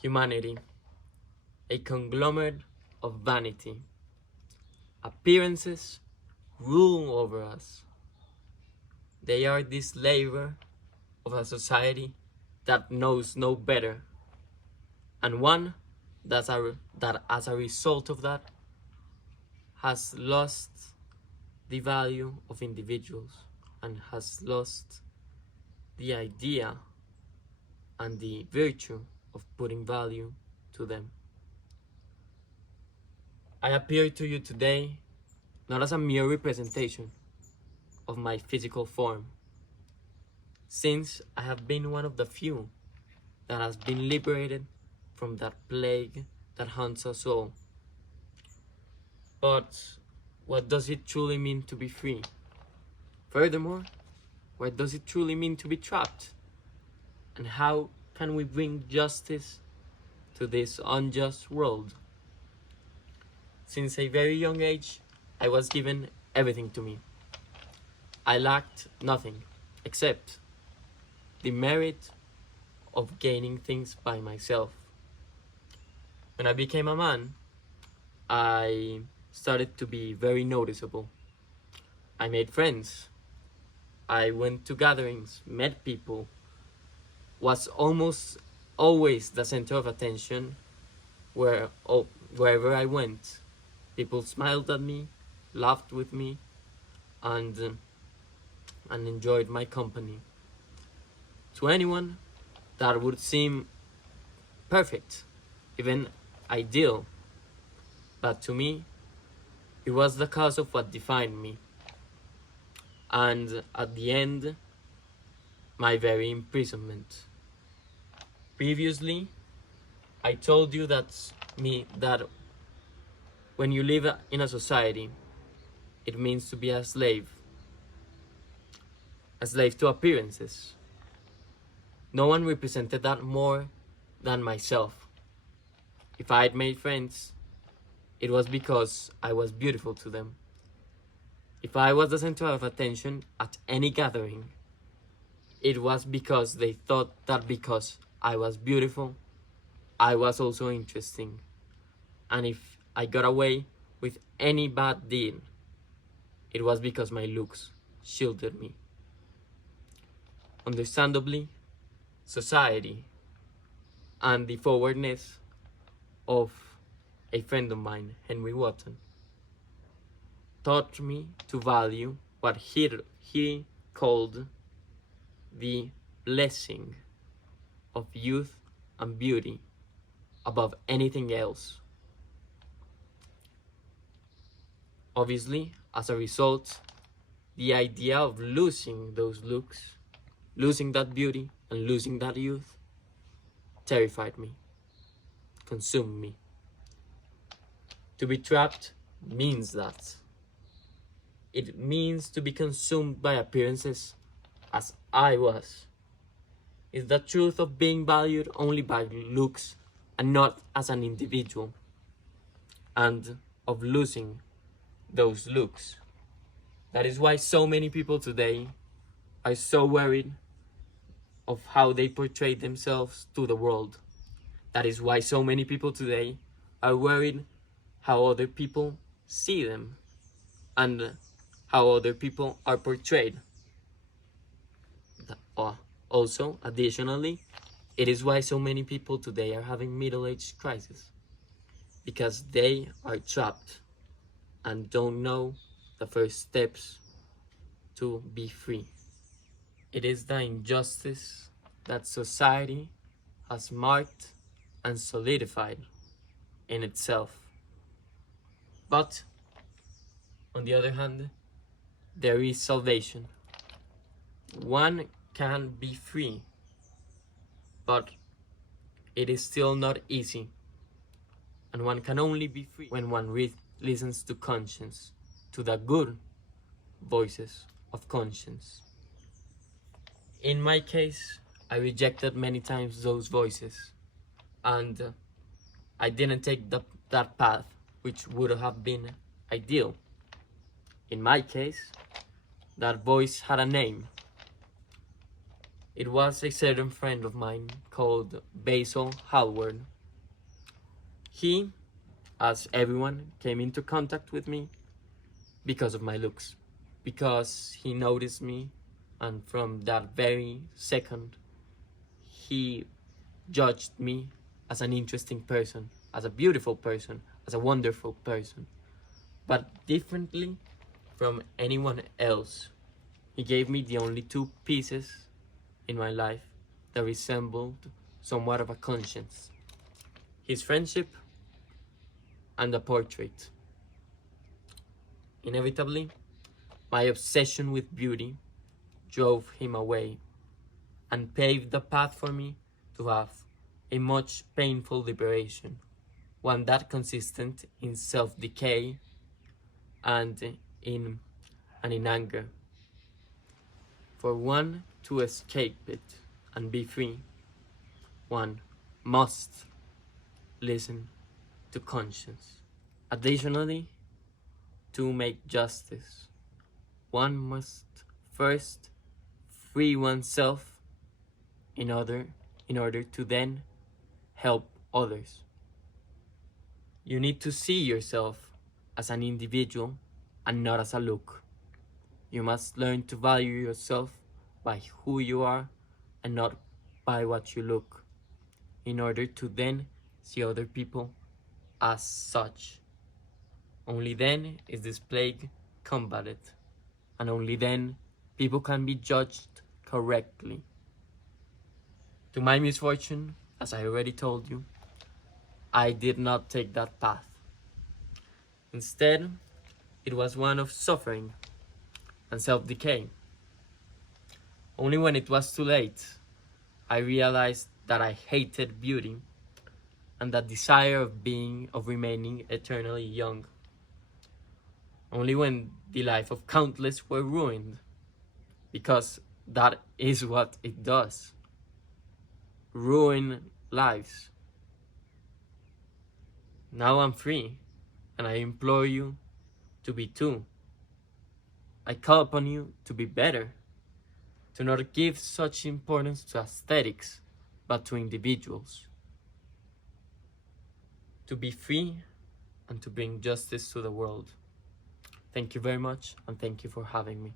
Humanity, a conglomerate of vanity. Appearances rule over us. They are the slaver of a society that knows no better, and one that as a result of that has lost the value of individuals and has lost the idea and the virtue of putting value to them. I appear to you today not as a mere representation of my physical form, since I have been one of the few that has been liberated from that plague that haunts us all. But what does it truly mean to be free? Furthermore, what does it truly mean to be trapped? And how can we bring justice to this unjust world? Since a very young age, I was given everything to me. I lacked nothing except the merit of gaining things by myself. When I became a man, I started to be very noticeable. I made friends. I went to gatherings, met people, was almost always the center of attention wherever I went. People smiled at me, laughed with me, and enjoyed my company. To anyone, that would seem perfect, even ideal. But to me, it was the cause of what defined me. And at the end, my very imprisonment. Previously, I told you that when you live in a society, it means to be a slave to appearances. No one represented that more than myself. If I had made friends, it was because I was beautiful to them. If I was the center of attention at any gathering, it was because they thought that because I was beautiful, I was also interesting. And if I got away with any bad deed, it was because my looks shielded me. Understandably, society and the forwardness of a friend of mine, Henry Wotton, taught me to value what he called the blessing of youth and beauty above anything else. Obviously, as a result, the idea of losing those looks, losing that beauty, and losing that youth terrified me, consumed me. To be trapped means that. It means to be consumed by appearances, as I was. It's the truth of being valued only by looks and not as an individual, and of losing those looks. That is why so many people today are so worried of how they portray themselves to the world. That is why so many people today are worried how other people see them and how other people are portrayed. Also, additionally, it is why so many people today are having middle-age crisis, because they are trapped and don't know the first steps to be free. It is the injustice that society has marked and solidified in itself. But, on the other hand, there is salvation. One can be free, but it is still not easy. And one can only be free when one listens to conscience, to the good voices of conscience. In my case, I rejected many times those voices, and I didn't take that path, which would have been ideal. In my case, that voice had a name. It was a certain friend of mine called Basil Hallward, He, as everyone, came into contact with me because of my looks, because he noticed me, and from that very second, he judged me as an interesting person, as a beautiful person, as a wonderful person, but differently from anyone else. He gave me the only two pieces in my life that resembled somewhat of a conscience: his friendship and a portrait. Inevitably, my obsession with beauty drove him away and paved the path for me to have a much painful liberation, one that consisted in self-decay and in anger. For one to escape it and be free, one must listen to conscience. Additionally, to make justice, one must first free oneself in order to then help others. You need to see yourself as an individual and not as a look. You must learn to value yourself by who you are and not by what you look, in order to then see other people as such. Only then is this plague combated, and only then people can be judged correctly. To my misfortune, as I already told you, I did not take that path. Instead, it was one of suffering and self-decay. Only when it was too late, I realized that I hated beauty and that desire of remaining eternally young. Only when the life of countless were ruined, because that is what it does. Ruin lives. Now I'm free, and I implore you to be too. I call upon you to be better, to not give such importance to aesthetics, but to individuals. To be free and to bring justice to the world. Thank you very much, and thank you for having me.